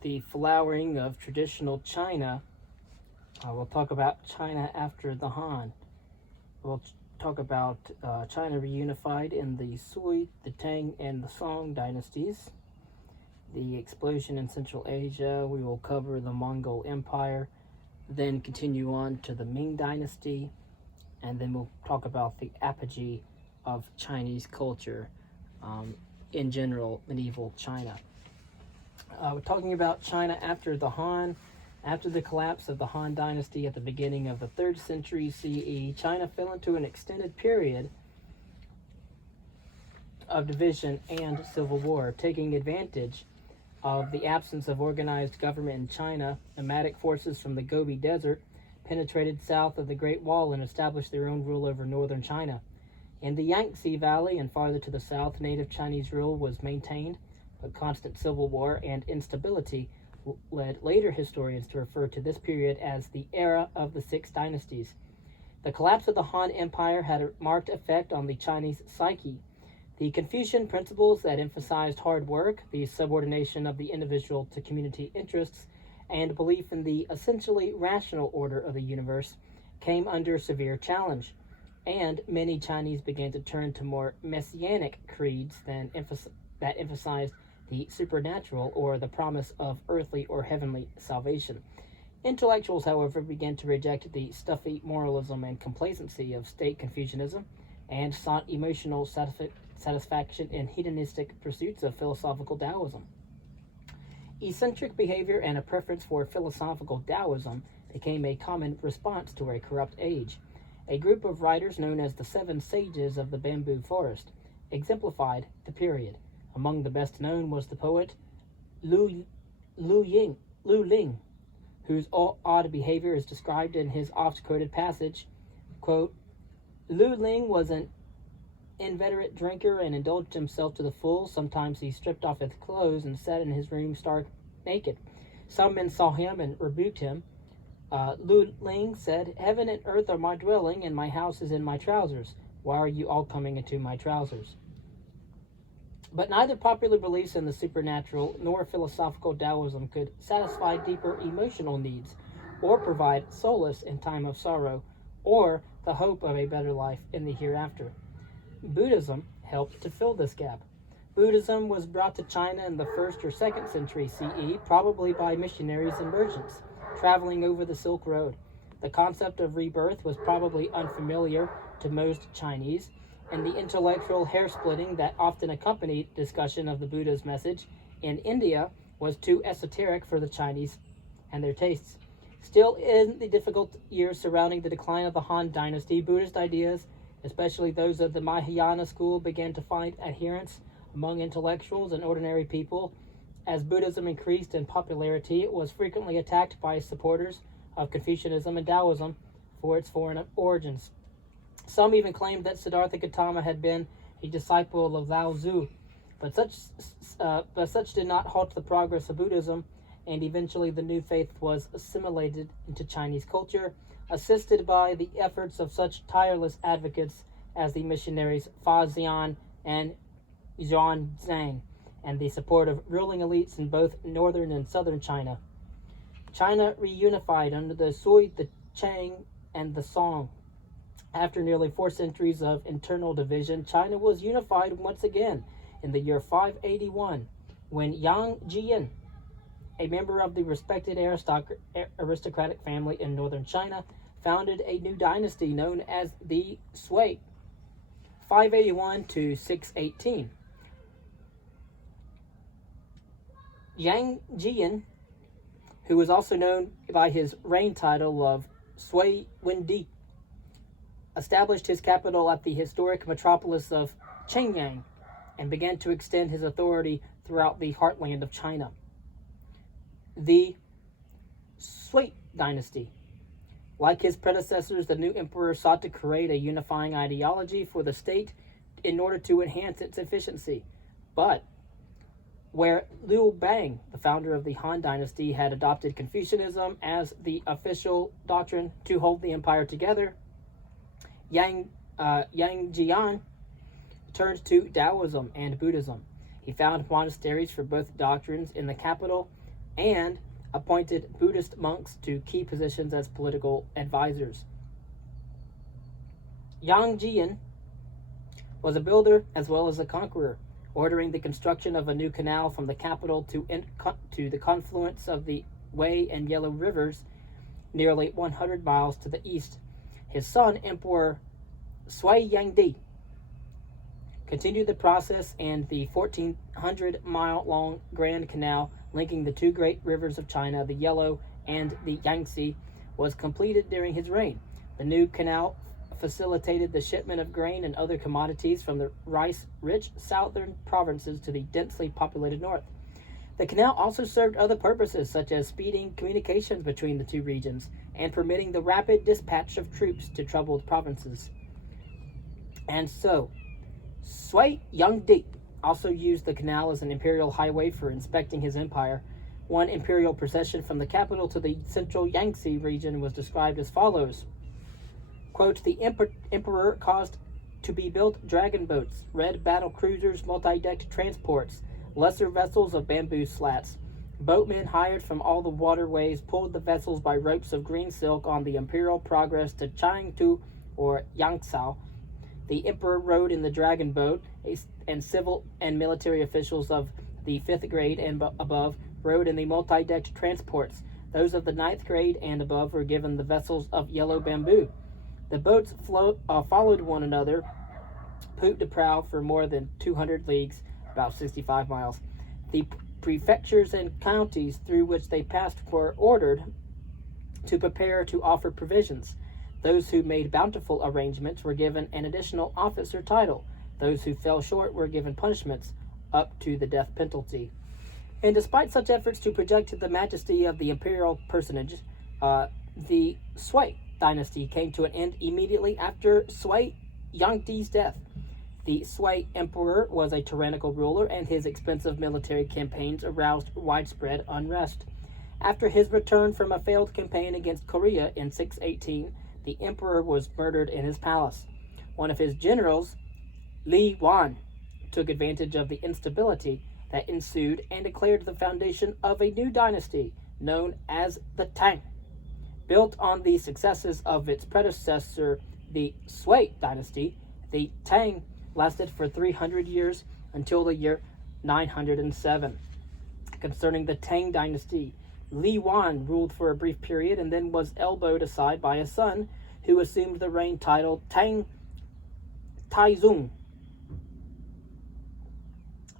the flowering of traditional China. We'll talk about China after the Han. We'll talk about China reunified in the Sui, the Tang, and the Song dynasties. The explosion in Central Asia. We will cover the Mongol Empire, then continue on to the Ming Dynasty, and then we'll talk about the apogee of Chinese culture, in general, medieval China. We're talking about China after the Han. After the collapse of the Han Dynasty at the beginning of the 3rd century CE, China fell into an extended period of division and civil war. Taking advantage of the absence of organized government in China, nomadic forces from the Gobi Desert penetrated south of the Great Wall and established their own rule over northern China. In the Yangtze Valley and farther to the south, native Chinese rule was maintained, but constant civil war and instability led later historians to refer to this period as the era of the 6 dynasties. The collapse of the Han Empire had a marked effect on the Chinese psyche. The Confucian principles that emphasized hard work, the subordination of the individual to community interests, and belief in the essentially rational order of the universe came under severe challenge, and many Chinese began to turn to more messianic creeds that emphasized the supernatural or the promise of earthly or heavenly salvation. Intellectuals, however, began to reject the stuffy moralism and complacency of state Confucianism and sought emotional satisfaction in hedonistic pursuits of philosophical Taoism. Eccentric behavior and a preference for philosophical Taoism became a common response to a corrupt age. A group of writers known as the 7 Sages of the Bamboo Forest exemplified the period. Among the best known was the poet Lu Ling, whose odd behavior is described in his oft-quoted passage, quote, Lu Ling was an inveterate drinker and indulged himself to the full. Sometimes he stripped off his clothes and sat in his room stark naked. Some men saw him and rebuked him. Lu Ling said, Heaven and earth are my dwelling, and my house is in my trousers. Why are you all coming into my trousers? But neither popular beliefs in the supernatural nor philosophical Taoism could satisfy deeper emotional needs or provide solace in time of sorrow or the hope of a better life in the hereafter. Buddhism helped to fill this gap. Buddhism was brought to China in the 1st or 2nd century CE, probably by missionaries and merchants traveling over the Silk Road. The concept of rebirth was probably unfamiliar to most Chinese, and the intellectual hair-splitting that often accompanied discussion of the Buddha's message in India was too esoteric for the Chinese and their tastes. Still, in the difficult years surrounding the decline of the Han Dynasty, Buddhist ideas, especially those of the Mahayana school, began to find adherents among intellectuals and ordinary people. As Buddhism increased in popularity, it was frequently attacked by supporters of Confucianism and Taoism for its foreign origins. Some even claimed that Siddhartha Gautama had been a disciple of Lao Tzu, but such did not halt the progress of Buddhism, and eventually the new faith was assimilated into Chinese culture, assisted by the efforts of such tireless advocates as the missionaries Fa Xian and Zhuan Zhang, and the support of ruling elites in both northern and southern China. China reunified under the Sui, the Tang, and the Song. After nearly 4 centuries of internal division, China was unified once again in the year 581, when Yang Jian, a member of the respected aristocratic family in northern China, founded a new dynasty known as the Sui, 581 to 618. Yang Jian, who was also known by his reign title of Sui Wendi, established his capital at the historic metropolis of Qingyang and began to extend his authority throughout the heartland of China. The Sui dynasty. Like his predecessors, the new emperor sought to create a unifying ideology for the state in order to enhance its efficiency. But where Liu Bang, the founder of the Han Dynasty, had adopted Confucianism as the official doctrine to hold the empire together, Yang Jian turned to Taoism and Buddhism. He found monasteries for both doctrines in the capital, and appointed Buddhist monks to key positions as political advisors. Yang Jian was a builder as well as a conqueror, ordering the construction of a new canal from the capital to the confluence of the Wei and Yellow rivers, nearly 100 miles to the east. His son, Emperor Sui-Tang-Song, continued the process, and the 1,400-mile-long Grand Canal linking the two great rivers of China, the Yellow and the Yangtze, was completed during his reign. The new canal facilitated the shipment of grain and other commodities from the rice-rich southern provinces to the densely populated north. The canal also served other purposes, such as speeding communications between the two regions and permitting the rapid dispatch of troops to troubled provinces. And so, Sui-Tang-Song also used the canal as an imperial highway for inspecting his empire. One imperial procession from the capital to the central Yangtze region was described as follows. Quote, the emperor caused to be built dragon boats, red battle cruisers, multi-decked transports, lesser vessels of bamboo slats. Boatmen hired from all the waterways pulled the vessels by ropes of green silk on the imperial progress to Changtu or Yangzhou. The emperor rode in the dragon boat, and civil and military officials of the 5th grade and above rode in the multi-decked transports. Those of the 9th grade and above were given the vessels of yellow bamboo. The boats followed one another, poop to prow, for more than 200 leagues, about 65 miles. The prefectures and counties through which they passed were ordered to prepare to offer provisions. Those who made bountiful arrangements were given an additional officer title. Those who fell short were given punishments up to the death penalty. And despite such efforts to project the majesty of the imperial personage, the Sui dynasty came to an end immediately after Sui-Tang-Song's death. The Sui emperor was a tyrannical ruler, and his expensive military campaigns aroused widespread unrest. After his return from a failed campaign against Korea in 618, the emperor was murdered in his palace. One of his generals, Li Wan, took advantage of the instability that ensued and declared the foundation of a new dynasty known as the Tang. Built on the successes of its predecessor, the Sui dynasty, the Tang lasted for 300 years until the year 907. Concerning the Tang dynasty, Li Wan ruled for a brief period and then was elbowed aside by a son who assumed the reign title Tang Taizong.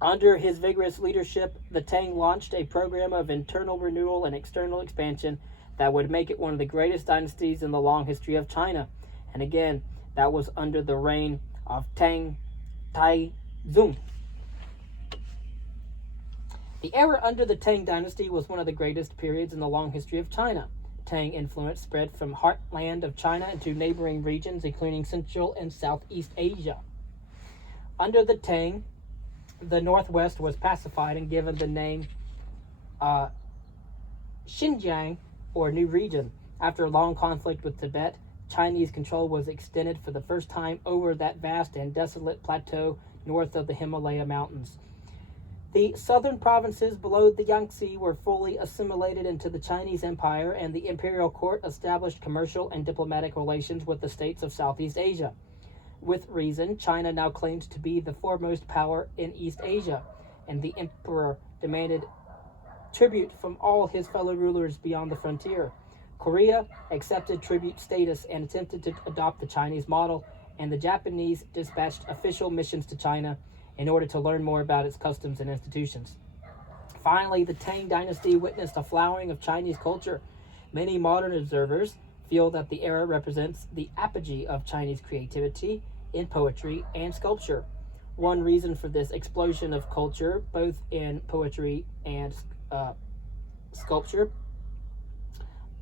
Under his vigorous leadership, the Tang launched a program of internal renewal and external expansion that would make it one of the greatest dynasties in the long history of China. And again, that was under the reign of Tang Taizong. The era under the Tang dynasty was one of the greatest periods in the long history of China. Tang influence spread from heartland of China into neighboring regions, including Central and Southeast Asia. Under the Tang, the Northwest was pacified and given the name Xinjiang, or New Region. After a long conflict with Tibet, Chinese control was extended for the first time over that vast and desolate plateau north of the Himalaya Mountains. The southern provinces below the Yangtze were fully assimilated into the Chinese Empire, and the imperial court established commercial and diplomatic relations with the states of Southeast Asia. With reason, China now claimed to be the foremost power in East Asia, and the emperor demanded tribute from all his fellow rulers beyond the frontier. Korea accepted tribute status and attempted to adopt the Chinese model, and the Japanese dispatched official missions to China in order to learn more about its customs and institutions. Finally, the Tang dynasty witnessed a flowering of Chinese culture. Many modern observers feel that the era represents the apogee of Chinese creativity in poetry and sculpture. One reason for this explosion of culture, both in poetry and sculpture,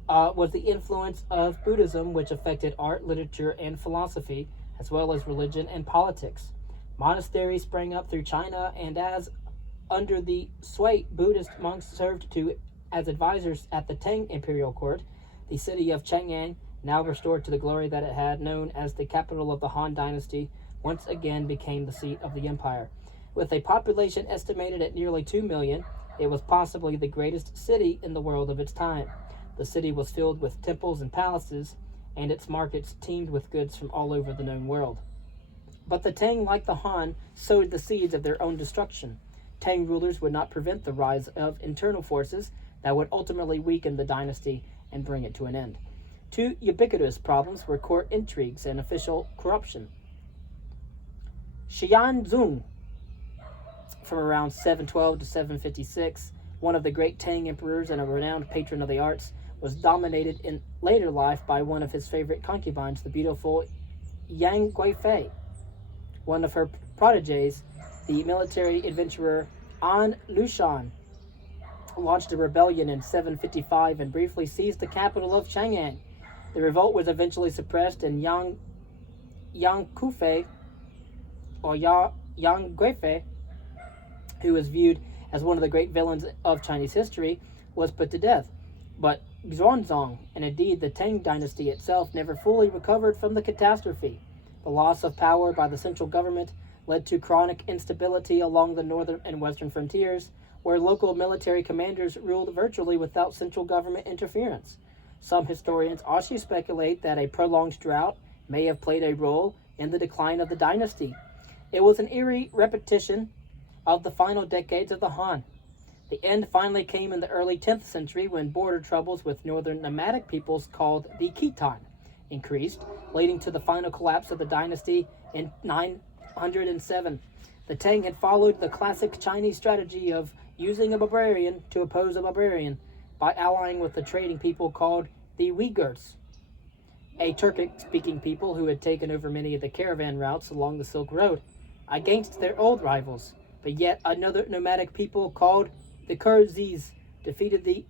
was the influence of Buddhism, which affected art, literature, and philosophy, as well as religion and politics. Monasteries sprang up through China, and as under the Sui, Buddhist monks served as advisors at the Tang imperial court. The city of Chang'an, now restored to the glory that it had, known as the capital of the Han dynasty, once again became the seat of the empire. With a population estimated at nearly 2 million, It was possibly the greatest city in the world of its time. The city was filled with temples and palaces, and its markets teemed with goods from all over the known world. But the Tang, like the Han, sowed the seeds of their own destruction. Tang rulers would not prevent the rise of internal forces that would ultimately weaken the dynasty and bring it to an end. Two ubiquitous problems were court intrigues and official corruption. Xianzong, from around 712 to 756, one of the great Tang emperors and a renowned patron of the arts, was dominated in later life by one of his favorite concubines, the beautiful Yang Guifei. One of her proteges, the military adventurer An Lushan, launched a rebellion in 755 and briefly seized the capital of Chang'an. The revolt was eventually suppressed, and Yang Guifei, who was viewed as one of the great villains of Chinese history, was put to death. But Xuanzong, and indeed the Tang dynasty itself, never fully recovered from the catastrophe. The loss of power by the central government led to chronic instability along the northern and western frontiers, where local military commanders ruled virtually without central government interference. Some historians also speculate that a prolonged drought may have played a role in the decline of the dynasty. It was an eerie repetition of the final decades of the Han. The end finally came in the early 10th century when border troubles with northern nomadic peoples called the Khitan increased, leading to the final collapse of the dynasty in 907. The Tang had followed the classic Chinese strategy of using a barbarian to oppose a barbarian by allying with the trading people called the Uyghurs, a Turkic-speaking people who had taken over many of the caravan routes along the Silk Road, against their old rivals. But yet another nomadic people called the Kyrgyz defeated the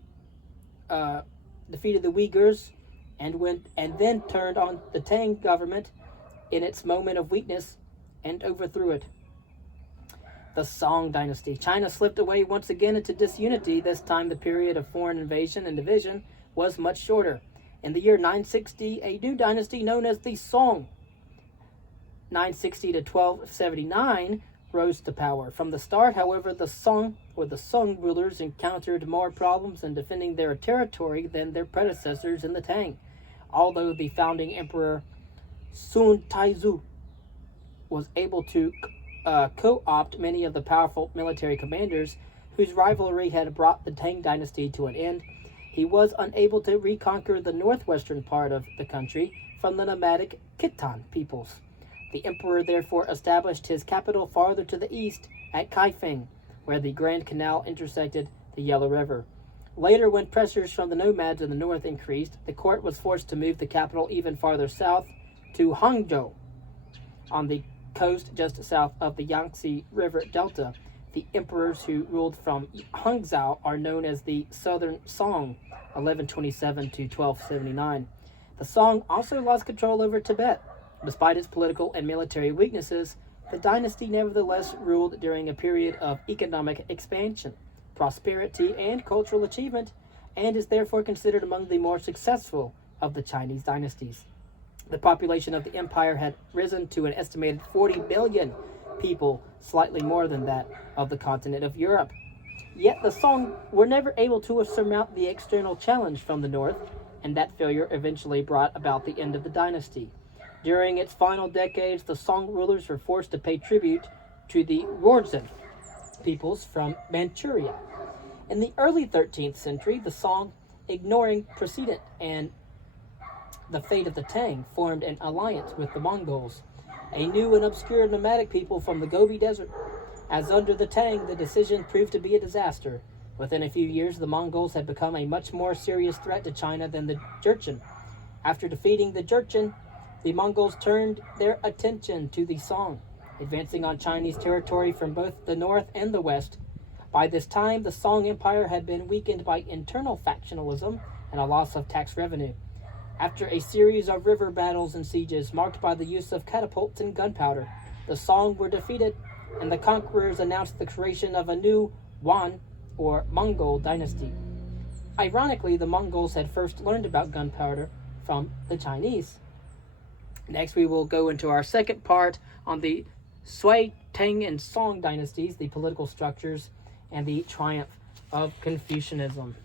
Uyghurs and then turned on the Tang government in its moment of weakness and overthrew it. The Song dynasty. China slipped away once again into disunity. This time the period of foreign invasion and division was much shorter. In the year 960, a new dynasty known as the Song, 960 to 1279, rose to power. From the start, however, the Song rulers encountered more problems in defending their territory than their predecessors in the Tang. Although the founding emperor Sun Taizu was able to co-opt many of the powerful military commanders whose rivalry had brought the Tang dynasty to an end, he was unable to reconquer the northwestern part of the country from the nomadic Khitan peoples. The emperor therefore established his capital farther to the east at Kaifeng, where the Grand Canal intersected the Yellow River. Later, when pressures from the nomads in the north increased, the court was forced to move the capital even farther south to Hangzhou, on the coast just south of the Yangtze River Delta. The emperors who ruled from Hangzhou are known as the Southern Song, 1127 to 1279. The Song also lost control over Tibet. Despite its political and military weaknesses, the dynasty nevertheless ruled during a period of economic expansion, prosperity, and cultural achievement, and is therefore considered among the more successful of the Chinese dynasties. The population of the empire had risen to an estimated 40 billion people, slightly more than that of the continent of Europe. Yet the Song were never able to surmount the external challenge from the north, and that failure eventually brought about the end of the dynasty. During its final decades, the Song rulers were forced to pay tribute to the Rorzen peoples from Manchuria. In the early 13th century, the Song, ignoring precedent and the fate of the Tang, formed an alliance with the Mongols, a new and obscure nomadic people from the Gobi Desert. As under the Tang, the decision proved to be a disaster. Within a few years, the Mongols had become a much more serious threat to China than the Jurchen. After defeating the Jurchen, the Mongols turned their attention to the Song, advancing on Chinese territory from both the north and the west. By this time, the Song Empire had been weakened by internal factionalism and a loss of tax revenue. After a series of river battles and sieges marked by the use of catapults and gunpowder, the Song were defeated, and the conquerors announced the creation of a new Yuan, or Mongol, dynasty. Ironically, the Mongols had first learned about gunpowder from the Chinese. Next, we will go into our second part on the Sui-Tang-Song dynasties, the political structures, and the triumph of Confucianism.